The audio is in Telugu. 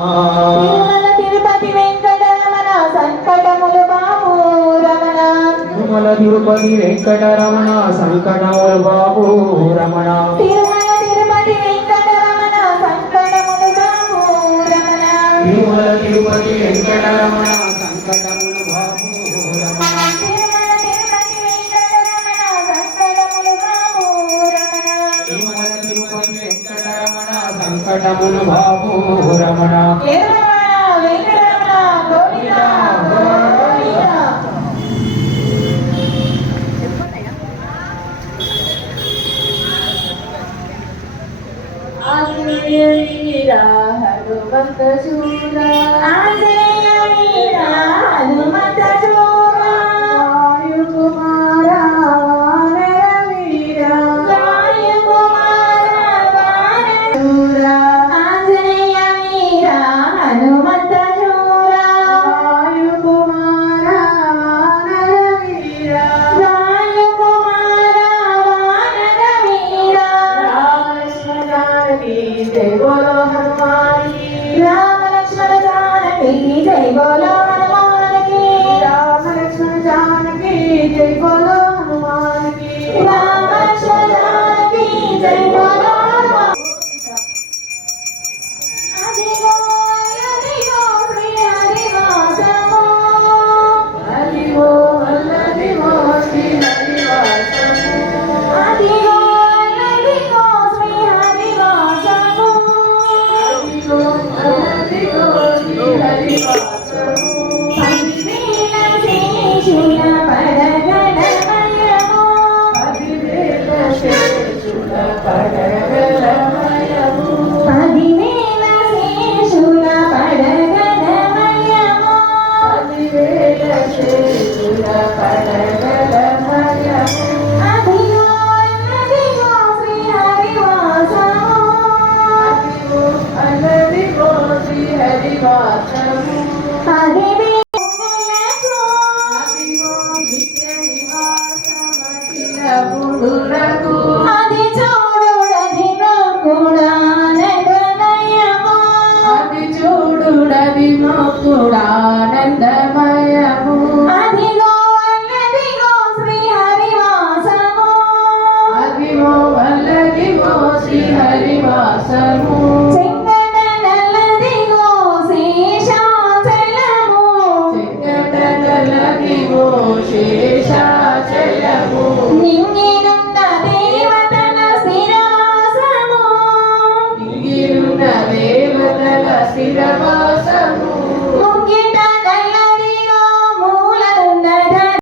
తిరుమల తిరుపతి వెంకటరమణ సంకటములు బాపు రమణ. తిరుమల తిరుపతి వెంకటరమణ సంకటములు బాపు రమణ. తిరుమల తిరుపతి వెంకటరమణ సంకటములు బాపు రమణ. తిరుమల తిరుపతి వెంకటరమణ సంకటములు బాపు రమణ. తిరుమల తిరుపతి వెంకటరమణ సంకటములు బాపు రమణ. తిరుమల తిరుపతి వెంకటరమణ సంకటములు బాపు రమణ. వెంకటరమణ గోవిందా గోవిందా. ఆంజనేయ వీరా హనుమంత శూరా. ఆంజనేయ వీరా హనుమంత శూరా. వాయు కుమారా వానర వీరా. వాయు కుమారా వానర శూరా. ఆంజనేయ వీరా హనుమంత శూరా. వాయు కుమారా వానర వీరా. వాయు కుమారా వానర వీరా. जय बोलो हनुमान की. राम लक्ष्मण जानकी जय बोलो हनुमान की. राम लक्ष्मण जानकी जय बोलो हनुमान की. राम लक्ष्मण जानकी जय बोलो हनुमान. अदिगो अदिगो श्री हरिवासमो. अदिगो अदिगो श्री हरिवासमो. अदिगो अदिगो श्री हरिवासमो. अदिगो श्री हरिवासमो. पदिवेल शेषुल पडगलमयमो. पदिवेल शेषुल पडगलमयमो. पदिवेल शेषुल पडगलमयमो. पदिवेल शेषुल पडगलमयमो. अदिगो अदिगो श्री हरिवासमो. अदिगो अदिगो श्री हरिवासमो. అదిగో నిత్య నివాసమఖిల పురులకు. అది చూడుడదిగో కూడానందమయము. అది చూడుడదిగో కూడానందమయము. అదిగో అల్లదిగో శ్రీ హరివాసము. అదిగో అల్లదిగో శ్రీ హరివాసము. చెంగటనల్లదిగో శేషాచలము. చెంగటనల్లదిగో శేషాచలము. నింగినున్న దేవతల స్థిరవాసము. నింగినున్న దేవతల స్థిరవాసము.